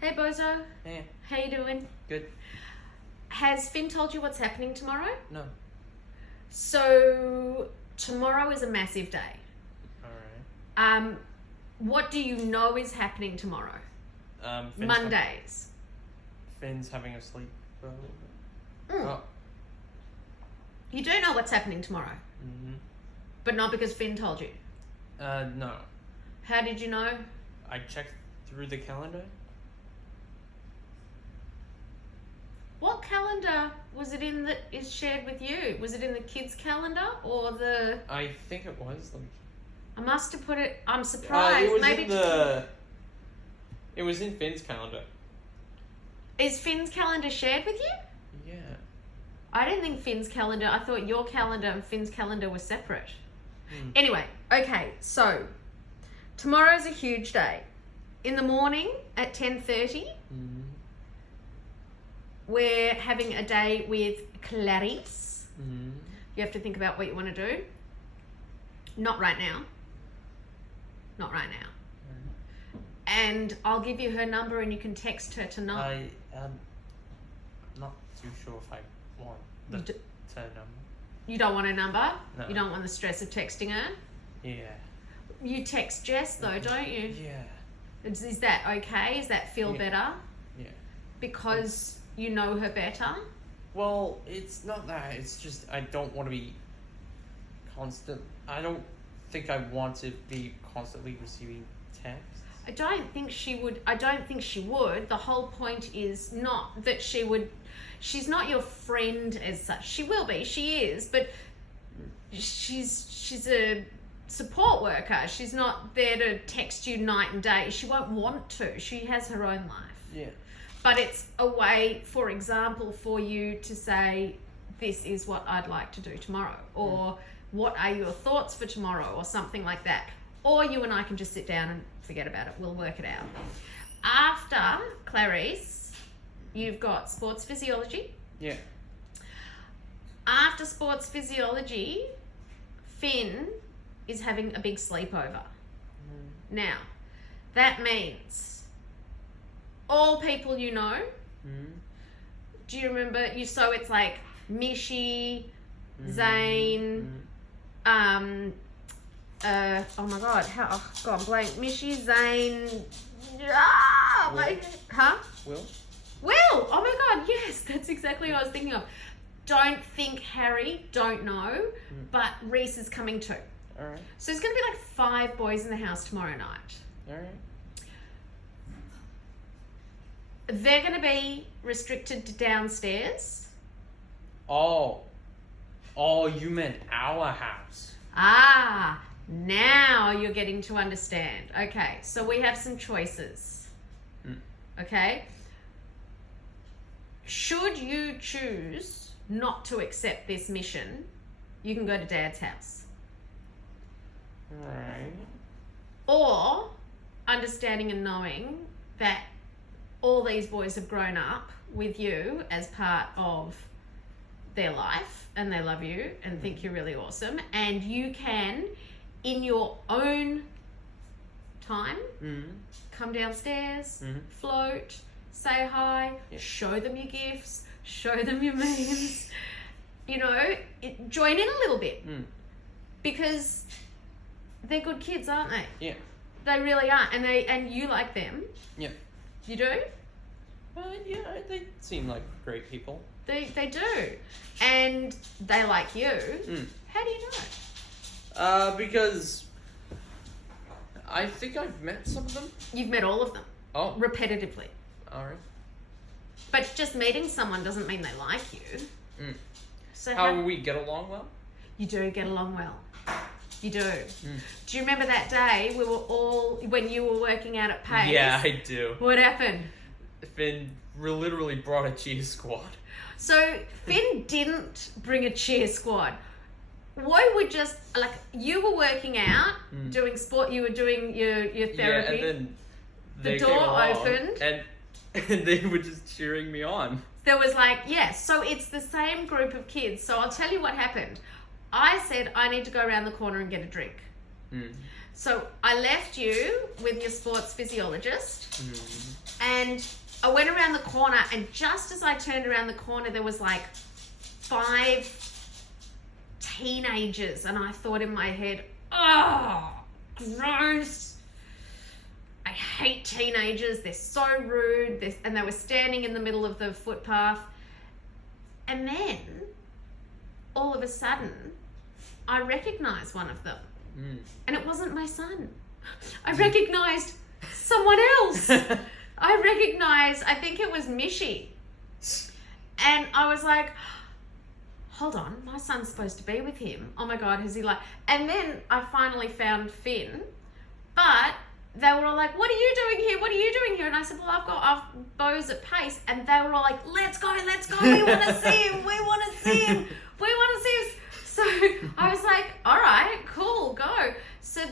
Hey Bozo, Yeah, how you doing? good. Has Finn told you what's happening tomorrow? No. So tomorrow is a massive day. Alright. What do you know is happening tomorrow? Finn's Mondays. Finn's having a sleep. Mm. Oh. You do know what's happening tomorrow, but not because Finn told you. No. How did you know? I checked through the calendar. What calendar was it in that is shared with you? Was it in the kids' calendar or the? I think it was. I must have put it. I'm surprised. It was Maybe in the. It was in Finn's calendar. Is Finn's calendar shared with you? Yeah. I didn't think Finn's calendar. I thought your calendar and Finn's calendar were separate. Anyway, okay, so tomorrow's a huge day. In the morning at 10:30, we're having a day with Clarice. You have to think about what you want to do. Not right now. Not right now. And I'll give you her number and you can text her tonight. I'm not too sure if I want the her number. You don't want her number? No. You don't want the stress of texting her? Yeah. You text Jess though, don't you? Yeah. Is that okay? Does that feel better? Yeah. Because you know her better? Well, it's not that. It's just I don't want to be constant. I don't think I want to be constantly receiving texts. I don't think she would. The whole point is not that she would. She's not your friend as such. She will be. She is. But she's a support worker. She's not there to text you night and day. She won't want to. She has her own life. Yeah. But it's a way, for example, for you to say, this is what I'd like to do tomorrow. Or what are your thoughts for tomorrow? Or something like that. Or you and I can just sit down and forget about it. We'll work it out. After Clarice, you've got sports physiology. Yeah. After sports physiology, Finn is having a big sleepover. Now, that means all people you know. Do you remember? So it's like Mishi, Zane, oh my god, gone blank. Mishi, Zane, Will? Oh my god, yes, that's exactly what I was thinking of. Don't think Harry, don't know, but Reese is coming too. Alright. So there's going to be like 5 boys in the house tomorrow night. Alright. They're going to be restricted to downstairs. Oh, you meant our house. Now you're getting to understand. Okay, so we have some choices. Okay? Should you choose not to accept this mission, you can go to Dad's house. Right. Or understanding and knowing that all these boys have grown up with you as part of their life and they love you and think you're really awesome, and you can, in your own time, come downstairs, float, say hi, show them your gifts, show them your memes, join in a little bit. Because they're good kids, aren't they? Yeah. They really are, and you like them. Yeah. You do? Yeah, they seem like great people. They do, and they like you. How do you know? Because I think I've met some of them. You've met all of them. Oh. Repetitively. Alright. But just meeting someone doesn't mean they like you. So how will we get along well? You do get along well. You do. Do you remember that day we were all, when you were working out at Pace? Yeah, I do. What happened? Finn literally brought a cheer squad. So Finn didn't bring a cheer squad. We were just, like, you were working out, doing sport, you were doing your therapy. Yeah, and then the door opened. And they were just cheering me on. There was like, yes, so it's the same group of kids. So I'll tell you what happened. I said, I need to go around the corner and get a drink. So I left you with your sports physiologist, Mm. and I went around the corner, and just as I turned around the corner, there was like 5 teenagers, and I thought in my head, oh, gross. I hate teenagers. They're so rude. And they were standing in the middle of the footpath. And then, all of a sudden, I recognised one of them. Mm. And it wasn't my son. I recognised someone else. I think it was Mishi. And I was like, hold on, my son's supposed to be with him. Oh my God, has he like... And then I finally found Finn. But they were all like, what are you doing here? What are you doing here? And I said, well, I've got bows at pace. And they were all like, let's go. We want to see him. We want to see him. So I was like, all right, cool, go. So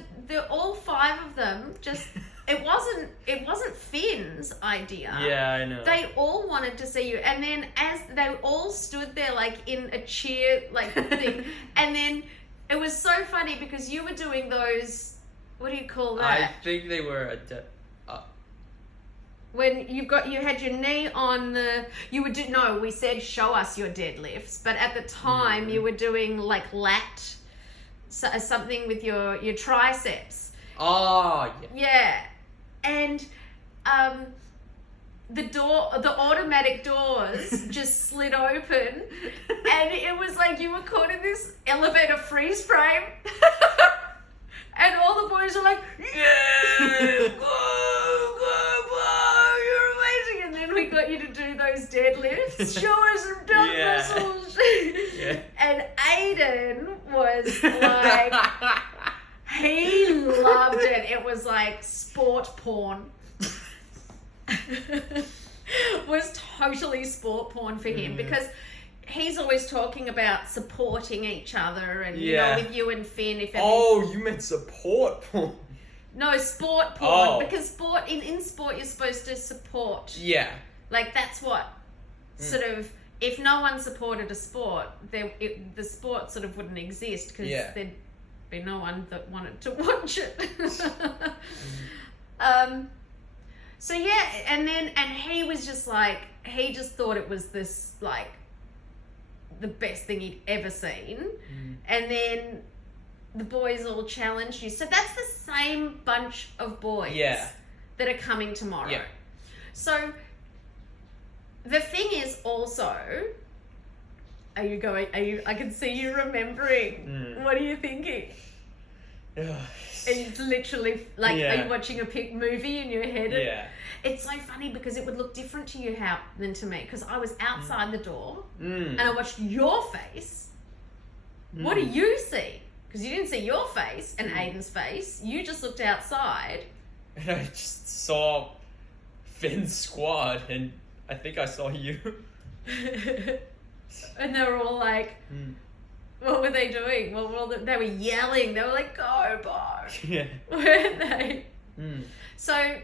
all 5 of them just... It wasn't Finn's idea. Yeah, I know. They all wanted to see you, and then as they all stood there like in a cheer like thing, and then it was so funny because you were doing those. What do you call that? I think they were When you had your knee on the, we said show us your deadlifts, but at the time you were doing like lat, something with your triceps. Oh yeah. Yeah. And the automatic doors just slid open, and it was like you were caught in this elevator freeze frame, and all the boys were like, yeah, go, you're amazing. And then we got you to do those deadlifts, show us some dumb muscles. Yeah. And Aiden was like... He loved it. It was like sport porn. Was totally sport porn for him because he's always talking about supporting each other and you know, with you and Finn. Oh, you meant support porn. No, sport porn because in sport you're supposed to support. Yeah. Like that's what sort of, if no one supported a sport, the sport sort of wouldn't exist because there'd be no one that wanted to watch it. So yeah, and he was just like, he just thought it was this like the best thing he'd ever seen. And then the boys all challenged you. So that's the same bunch of boys that are coming tomorrow. Yeah. So the thing is also, I can see you remembering. What are you thinking? It's literally like, are you watching a movie in your head? Yeah. It's so funny because it would look different to you than to me, because I was outside the door and I watched your face. What do you see? Because you didn't see your face and Aiden's face. You just looked outside. And I just saw Finn's squad, and I think I saw you. And they were all like, what were they doing? Well, they were yelling. They were like, go, Bo. Yeah. Weren't they? So,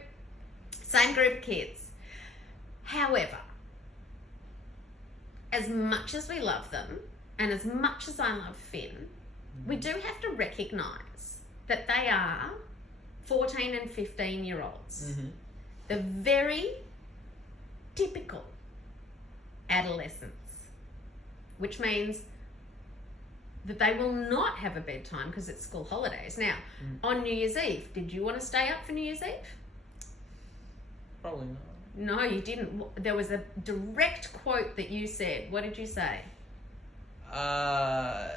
same group of kids. However, as much as we love them, and as much as I love Finn, we do have to recognise that they are 14 and 15-year-olds. The very typical adolescents, which means that they will not have a bedtime because it's school holidays. Now, on New Year's Eve, did you want to stay up for New Year's Eve? Probably not. No, you didn't. There was a direct quote that you said. What did you say? Oh God,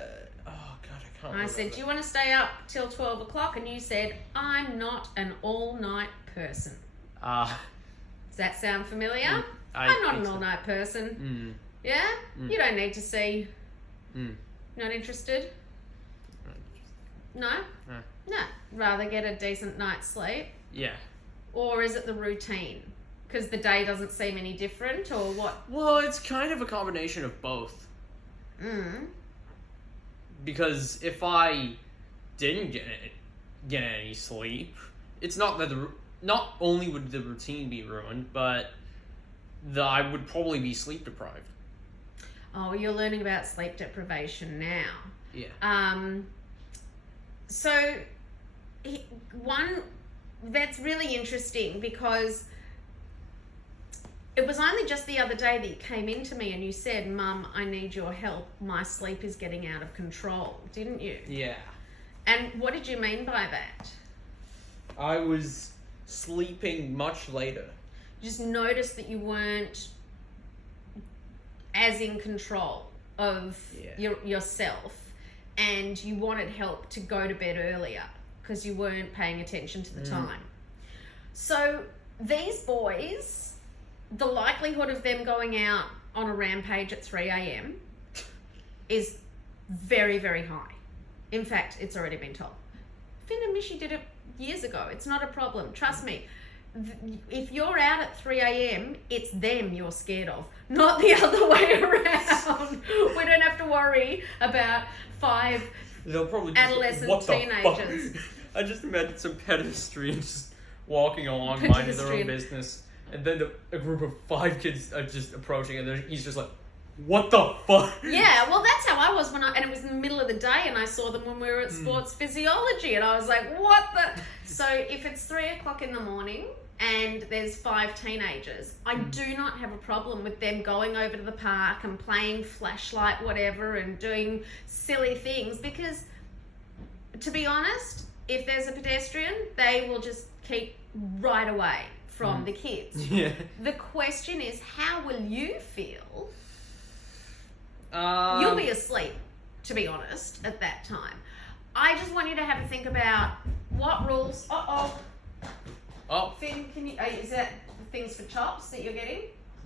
I can't remember. said, do you want to stay up till 12 o'clock? And you said, I'm not an all-night person. Does that sound familiar? I'm not an all-night person. Yeah? You don't need to see. Not interested? No? No. Rather get a decent night's sleep? Yeah. Or is it the routine? Because the day doesn't seem any different, or what? Well, it's kind of a combination of both. Because if I didn't get any sleep, it's not that not only would the routine be ruined, but I would probably be sleep deprived. Oh, you're learning about sleep deprivation now. Yeah. So one that's really interesting because it was only just the other day that you came into me and you said, Mum, I need your help. My sleep is getting out of control, didn't you? Yeah. And what did you mean by that? I was sleeping much later. Just noticed that you weren't as in control of yourself, and you wanted help to go to bed earlier because you weren't paying attention to the time. So these boys, the likelihood of them going out on a rampage at 3 a.m. is very, very high. In fact, it's already been told. Finn and Mishy did it years ago. It's not a problem. Trust me. If you're out at 3 a.m., it's them you're scared of, not the other way around. We don't have to worry about 5 They'll probably just, adolescent what the teenagers. fuck? I just imagine some pedestrians just walking along, minding their own business, and then a group of 5 kids are just approaching, and he's just like, what the fuck? Yeah, well, that's how I was and it was in the middle of the day, and I saw them when we were at sports physiology, and I was like, what the? So if it's 3 o'clock in the morning and there's 5 teenagers, I do not have a problem with them going over to the park and playing flashlight whatever and doing silly things, because to be honest, if there's a pedestrian, they will just keep right away from the kids. Yeah. The question is, how will you feel? You'll be asleep, to be honest, at that time. I just want you to have a think about what rules. Oh. Finn, can you? Is that the things for chops that you're getting?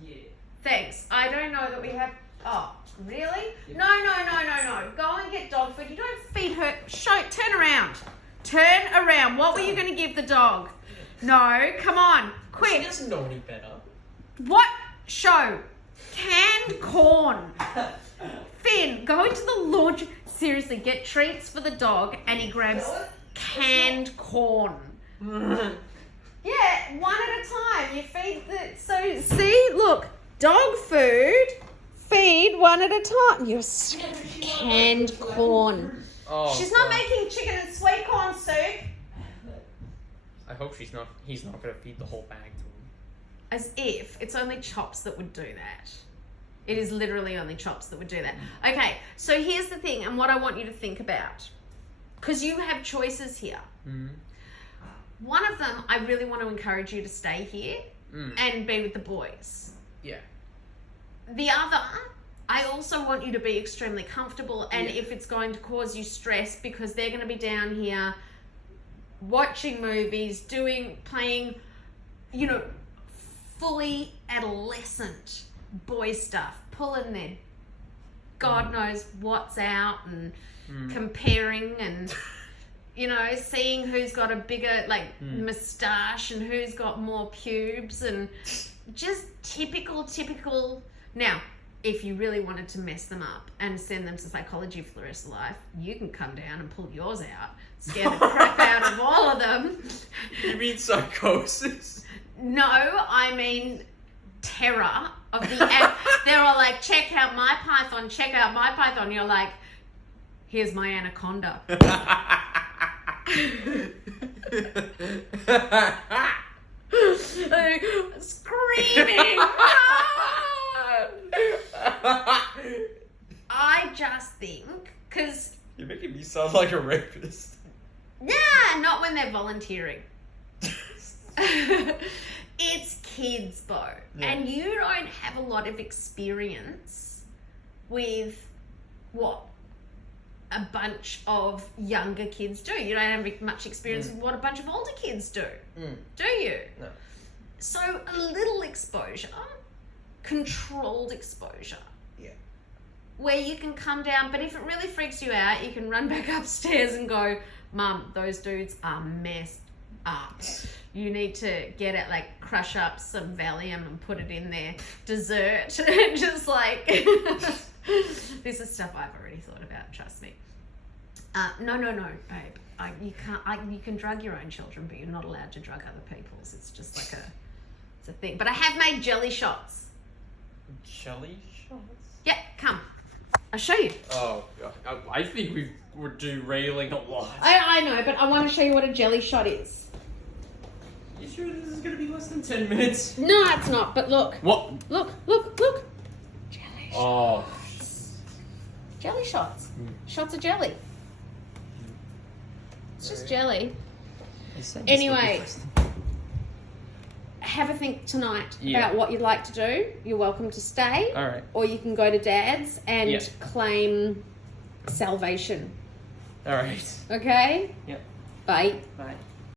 Yeah. Thanks. I don't know that we have. Oh, really? Yeah. No. Go and get dog food. You don't feed her. Turn around. Turn around. What were you going to give the dog? No, come on, quick. She doesn't know any better. What? Show. Canned corn. Finn, go into the laundry. Seriously, get treats for the dog, and he grabs canned corn. Yeah, one at a time. You feed so see, look, dog food, feed one at a time. You're canned corn. Oh, she's not making chicken and sweet corn soup. I hope he's not going to feed the whole bag to him. As if it's only Chops that would do that. It is literally only Chops that would do that. Okay, so here's the thing, and what I want you to think about, because you have choices here. One of them, I really want to encourage you to stay here and be with the boys. Yeah. The other, I also want you to be extremely comfortable, and if it's going to cause you stress, because they're going to be down here watching movies, playing, fully adolescent boy stuff, pulling their God knows what's out and comparing and seeing who's got a bigger moustache and who's got more pubes, and just typical. Now, if you really wanted to mess them up and send them to psychology for the rest of life, you can come down and pull yours out, scare the crap out of all of them. You mean psychosis? No, I mean terror of the they're all like, check out my python. You're like, here's my anaconda. Screaming. I just think, because you're making me sound like a rapist. Nah, not when they're volunteering. It's kids, Bo. Yeah. And you don't have a lot of experience with what a bunch of younger kids do. You don't have much experience with what a bunch of older kids do. Do you? No. So a little exposure, controlled exposure. Yeah. Where you can come down, but if it really freaks you out, you can run back upstairs and go, Mum, those dudes are messed up. You need to get it, crush up some Valium and put it in their dessert. Just this is stuff I've already thought about, trust me. No, babe. You can't. You can drug your own children, but you're not allowed to drug other people's. It's just it's a thing. But I have made jelly shots. Jelly shots? Yeah, come. I'll show you. Oh, God. I think we've we're derailing a lot. I know, but I want to show you what a jelly shot is. You sure this is gonna be less than 10 minutes? No, it's not. But look. What? Look. Jelly Oh. shots. Jelly shots. Shots of jelly. It's just jelly. Anyway, have a think tonight about what you'd like to do. You're welcome to stay. All right. Or you can go to Dad's and claim salvation. All right. Okay? Yep. Bye. Bye.